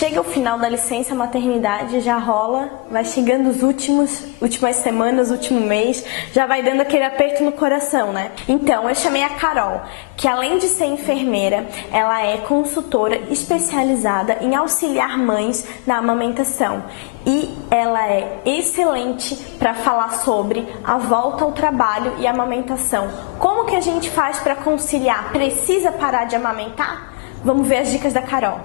Chega o final da licença maternidade, já rola, vai chegando os últimas semanas, último mês, já vai dando aquele aperto no coração, né? Então, eu chamei a Carol, que além de ser enfermeira, ela é consultora especializada em auxiliar mães na amamentação. E ela é excelente para falar sobre a volta ao trabalho e a amamentação. Como que a gente faz para conciliar? Precisa parar de amamentar? Vamos ver as dicas da Carol.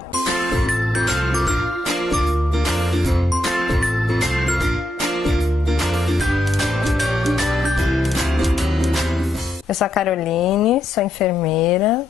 Eu sou a Caroline, sou enfermeira,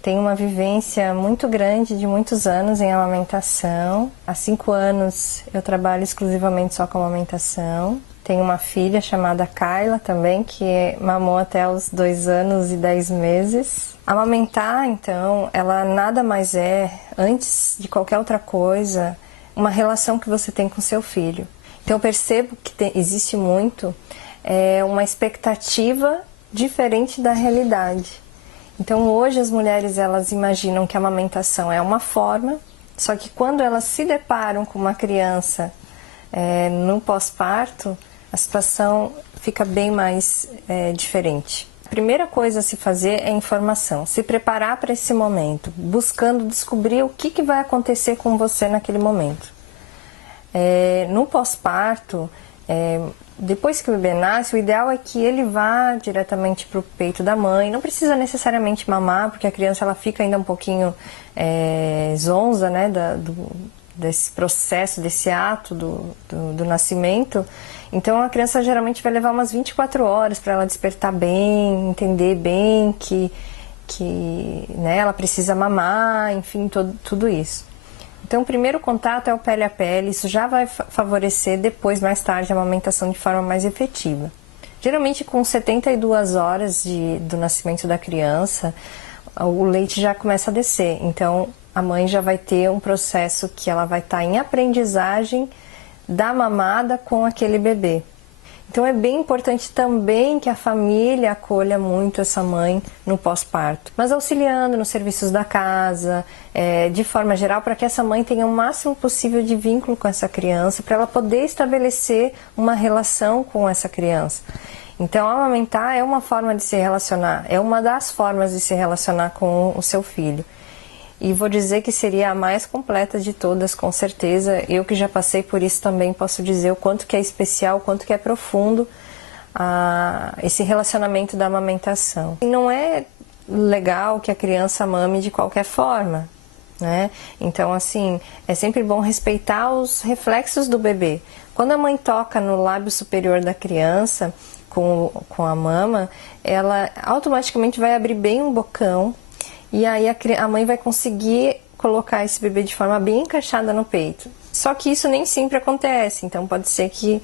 tenho uma vivência muito grande de muitos anos em amamentação. Há 5 anos eu trabalho exclusivamente só com amamentação. Tenho uma filha chamada Kayla também, que mamou até os 2 anos e 10 meses. Amamentar, então, ela nada mais é, antes de qualquer outra coisa, uma relação que você tem com seu filho. Então eu percebo que existe muito uma expectativa diferente da realidade. Então hoje as mulheres elas imaginam que a amamentação é uma forma, só que quando elas se deparam com uma criança no pós-parto, a situação fica bem mais diferente. A primeira coisa a se fazer é informação, se preparar para esse momento, buscando descobrir o que vai acontecer com você naquele momento. No pós-parto, depois que o bebê nasce, o ideal é que ele vá diretamente para o peito da mãe. Não precisa necessariamente mamar, porque a criança ela fica ainda um pouquinho zonza, né, desse processo, desse ato do nascimento. Então a criança geralmente vai levar umas 24 horas para ela despertar bem, entender bem que né, ela precisa mamar, enfim, tudo isso. Então, o primeiro contato é o pele a pele, isso já vai favorecer depois, mais tarde, a amamentação de forma mais efetiva. Geralmente, com 72 horas do nascimento da criança, o leite já começa a descer. Então, a mãe já vai ter um processo que ela vai estar em aprendizagem da mamada com aquele bebê. Então é bem importante também que a família acolha muito essa mãe no pós-parto, mas auxiliando nos serviços da casa, de forma geral, para que essa mãe tenha o máximo possível de vínculo com essa criança, para ela poder estabelecer uma relação com essa criança. Então amamentar é uma forma de se relacionar, é uma das formas de se relacionar com o seu filho. E vou dizer que seria a mais completa de todas, com certeza. Eu que já passei por isso também posso dizer o quanto que é especial, o quanto que é profundo esse relacionamento da amamentação. E não é legal que a criança mame de qualquer forma, né? Então, assim, é sempre bom respeitar os reflexos do bebê. Quando a mãe toca no lábio superior da criança com a mama, ela automaticamente vai abrir bem um bocão. E aí a mãe vai conseguir colocar esse bebê de forma bem encaixada no peito. Só que isso nem sempre acontece, então pode ser que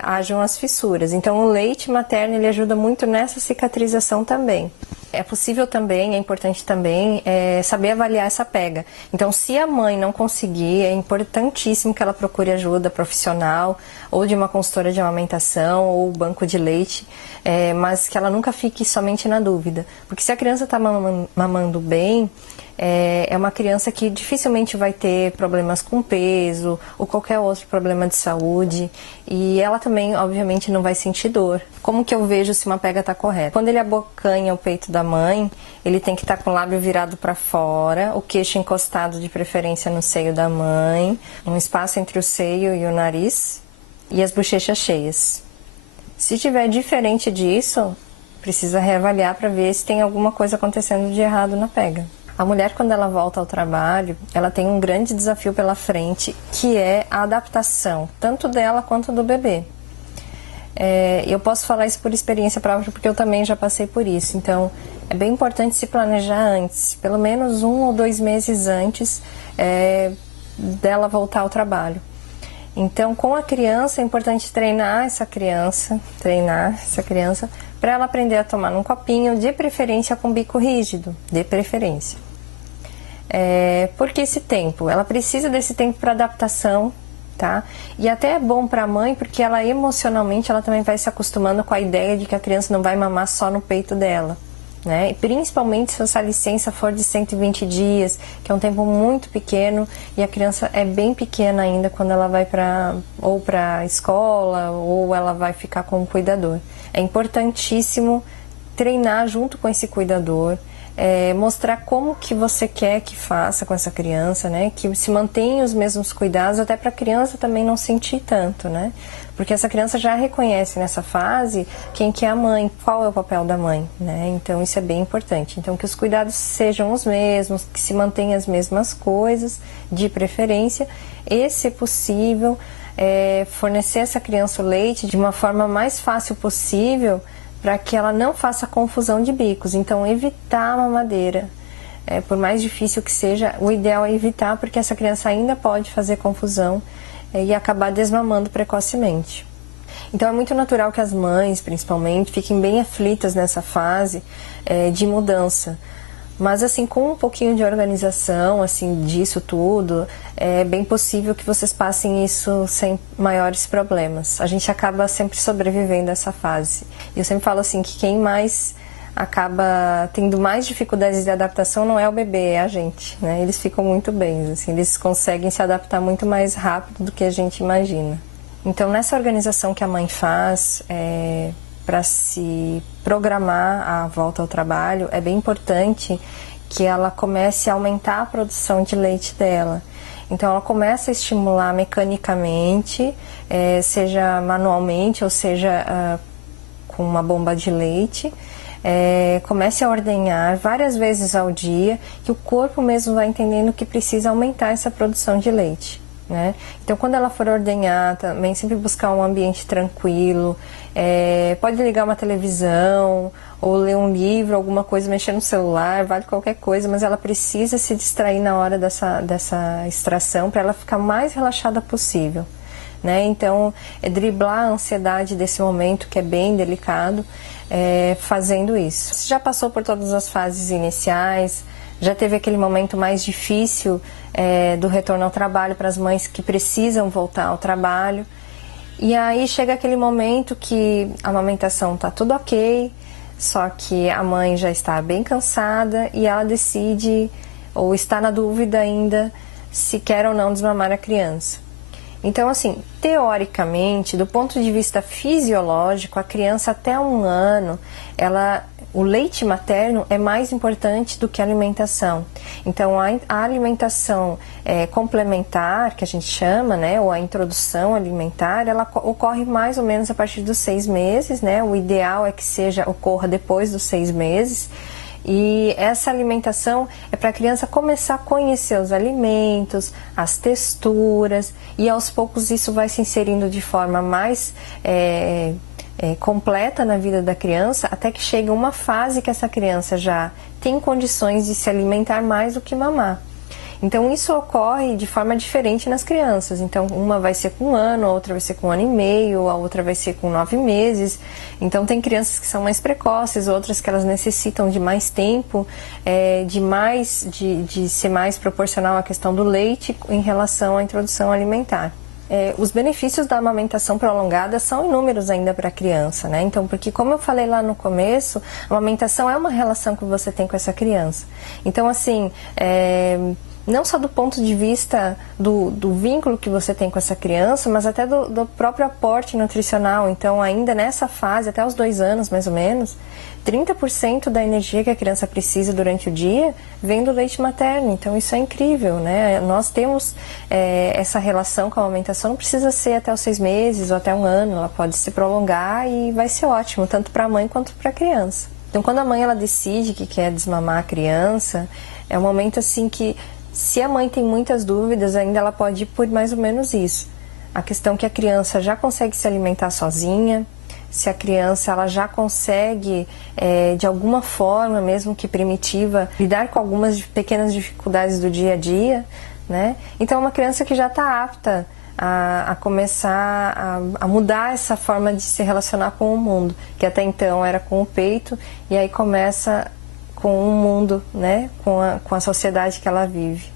hajam as fissuras. Então o leite materno ele ajuda muito nessa cicatrização também. É possível também, é importante também saber avaliar essa pega. Então se a mãe não conseguir, é importantíssimo que ela procure ajuda profissional ou de uma consultora de amamentação ou banco de leite, mas que ela nunca fique somente na dúvida. Porque se a criança está mamando bem, é uma criança que dificilmente vai ter problemas com peso ou qualquer outro problema de saúde e ela também, obviamente, não vai sentir dor. Como que eu vejo se uma pega está correta? Quando ele abocanha o peito da mãe, ele tem que estar com o lábio virado para fora, o queixo encostado de preferência no seio da mãe, um espaço entre o seio e o nariz e as bochechas cheias. Se tiver diferente disso, precisa reavaliar para ver se tem alguma coisa acontecendo de errado na pega. A mulher, quando ela volta ao trabalho, ela tem um grande desafio pela frente, que é a adaptação, tanto dela quanto do bebê. Eu posso falar isso por experiência própria, porque eu também já passei por isso. Então, é bem importante se planejar antes, pelo menos 1 ou 2 meses antes dela voltar ao trabalho. Então, com a criança, é importante treinar essa criança, para ela aprender a tomar num copinho, de preferência com bico rígido, de preferência. Porque esse tempo, ela precisa desse tempo para adaptação, tá? E até é bom para a mãe, porque ela emocionalmente, ela também vai se acostumando com a ideia de que a criança não vai mamar só no peito dela. né? E principalmente se essa licença for de 120 dias, que é um tempo muito pequeno e a criança é bem pequena ainda quando ela vai para a escola ou ela vai ficar com o cuidador. É importantíssimo treinar junto com esse cuidador, mostrar como que você quer que faça com essa criança, né? Que se mantenha os mesmos cuidados, até para a criança também não sentir tanto, né? Porque essa criança já reconhece nessa fase quem que é a mãe, qual é o papel da mãe, né? Então isso é bem importante. Então que os cuidados sejam os mesmos, que se mantenham as mesmas coisas, de preferência, e se possível, fornecer essa criança o leite de uma forma mais fácil possível, para que ela não faça confusão de bicos. Então, evitar a mamadeira. Por mais difícil que seja, o ideal é evitar, porque essa criança ainda pode fazer confusão e acabar desmamando precocemente. Então, é muito natural que as mães, principalmente, fiquem bem aflitas nessa fase de mudança. Mas, assim, com um pouquinho de organização, assim, disso tudo, é bem possível que vocês passem isso sem maiores problemas. A gente acaba sempre sobrevivendo a essa fase. E eu sempre falo, assim, que quem mais acaba tendo mais dificuldades de adaptação não é o bebê, é a gente, né? Eles ficam muito bem, assim, eles conseguem se adaptar muito mais rápido do que a gente imagina. Então, nessa organização que a mãe faz, para se programar a volta ao trabalho, é bem importante que ela comece a aumentar a produção de leite dela. Então, ela começa a estimular mecanicamente, seja manualmente ou seja com uma bomba de leite. Comece a ordenhar várias vezes ao dia, que o corpo mesmo vai entendendo que precisa aumentar essa produção de leite, né? Então, quando ela for ordenhar, também sempre buscar um ambiente tranquilo, pode ligar uma televisão ou ler um livro, alguma coisa, mexer no celular, vale qualquer coisa, mas ela precisa se distrair na hora dessa extração para ela ficar mais relaxada possível, né? Então, driblar a ansiedade desse momento, que é bem delicado, fazendo isso. Você já passou por todas as fases iniciais, já teve aquele momento mais difícil do retorno ao trabalho para as mães que precisam voltar ao trabalho. E aí chega aquele momento que a amamentação está tudo ok, só que a mãe já está bem cansada e ela decide, ou está na dúvida ainda, se quer ou não desmamar a criança. Então, assim, teoricamente, do ponto de vista fisiológico, a criança até 1 ano, o leite materno é mais importante do que a alimentação. Então, a alimentação complementar, que a gente chama, né, ou a introdução alimentar, ela ocorre mais ou menos a partir dos 6 meses, né? O ideal é que ocorra depois dos 6 meses. E essa alimentação é para a criança começar a conhecer os alimentos, as texturas, e aos poucos isso vai se inserindo de forma mais completa na vida da criança, até que chega uma fase que essa criança já tem condições de se alimentar mais do que mamar. Então isso ocorre de forma diferente nas crianças. Então uma vai ser com 1 ano, a outra vai ser com 1 ano e meio, a outra vai ser com 9 meses. Então tem crianças que são mais precoces, outras que elas necessitam de mais tempo, de ser mais proporcional à questão do leite em relação à introdução alimentar. Os benefícios da amamentação prolongada são inúmeros ainda para a criança, né? Então, porque como eu falei lá no começo, a amamentação é uma relação que você tem com essa criança. Então, assim, não só do ponto de vista do vínculo que você tem com essa criança, mas até do próprio aporte nutricional. Então, ainda nessa fase, até os 2 anos mais ou menos, 30% da energia que a criança precisa durante o dia vem do leite materno. Então, isso é incrível, né? Nós temos essa relação com a amamentação, não precisa ser até os 6 meses ou até 1 ano, ela pode se prolongar e vai ser ótimo, tanto para a mãe quanto para a criança. Então, quando a mãe ela decide que quer desmamar a criança, é um momento assim que, se a mãe tem muitas dúvidas, ainda ela pode ir por mais ou menos isso. A questão que a criança já consegue se alimentar sozinha, se a criança ela já consegue, de alguma forma, mesmo que primitiva, lidar com algumas pequenas dificuldades do dia a dia, né? Então, é uma criança que já está apta a começar a mudar essa forma de se relacionar com o mundo, que até então era com o peito, e aí começa com o mundo, né? Com a sociedade que ela vive.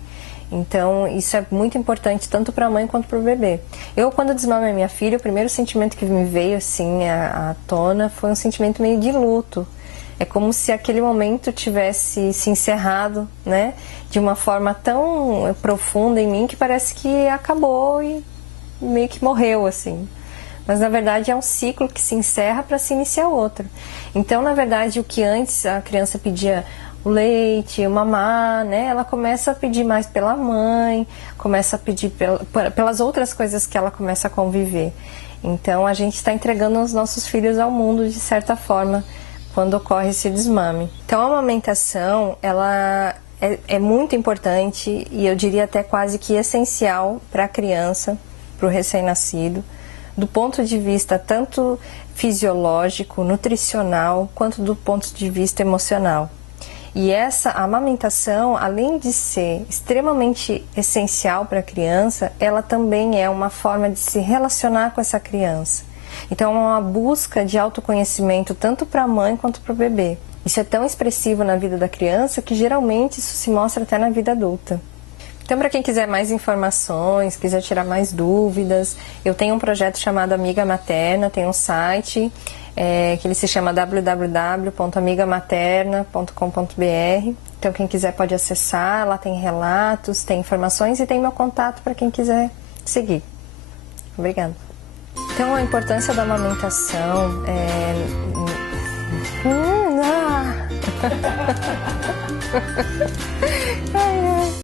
Então, isso é muito importante tanto para a mãe quanto para o bebê. Eu, quando desmamei minha filha, o primeiro sentimento que me veio assim à tona foi um sentimento meio de luto. É como se aquele momento tivesse se encerrado, né? De uma forma tão profunda em mim que parece que acabou e meio que morreu, assim. Mas na verdade é um ciclo que se encerra para se iniciar outro. Então, na verdade, o que antes a criança pedia o leite, o mamar, né? Ela começa a pedir mais pela mãe, começa a pedir pelas outras coisas que ela começa a conviver. Então, a gente está entregando os nossos filhos ao mundo de certa forma quando ocorre esse desmame. Então, a amamentação, ela é muito importante e eu diria até quase que essencial para a criança, para o recém-nascido, do ponto de vista tanto fisiológico, nutricional, quanto do ponto de vista emocional. E essa amamentação, além de ser extremamente essencial para a criança, ela também é uma forma de se relacionar com essa criança. Então é uma busca de autoconhecimento tanto para a mãe quanto para o bebê. Isso é tão expressivo na vida da criança que geralmente isso se mostra até na vida adulta. Então, para quem quiser mais informações, quiser tirar mais dúvidas, eu tenho um projeto chamado Amiga Materna, tem um site que ele se chama www.amigamaterna.com.br. Então, quem quiser pode acessar, lá tem relatos, tem informações e tem meu contato para quem quiser seguir. Obrigada. Então, a importância da amamentação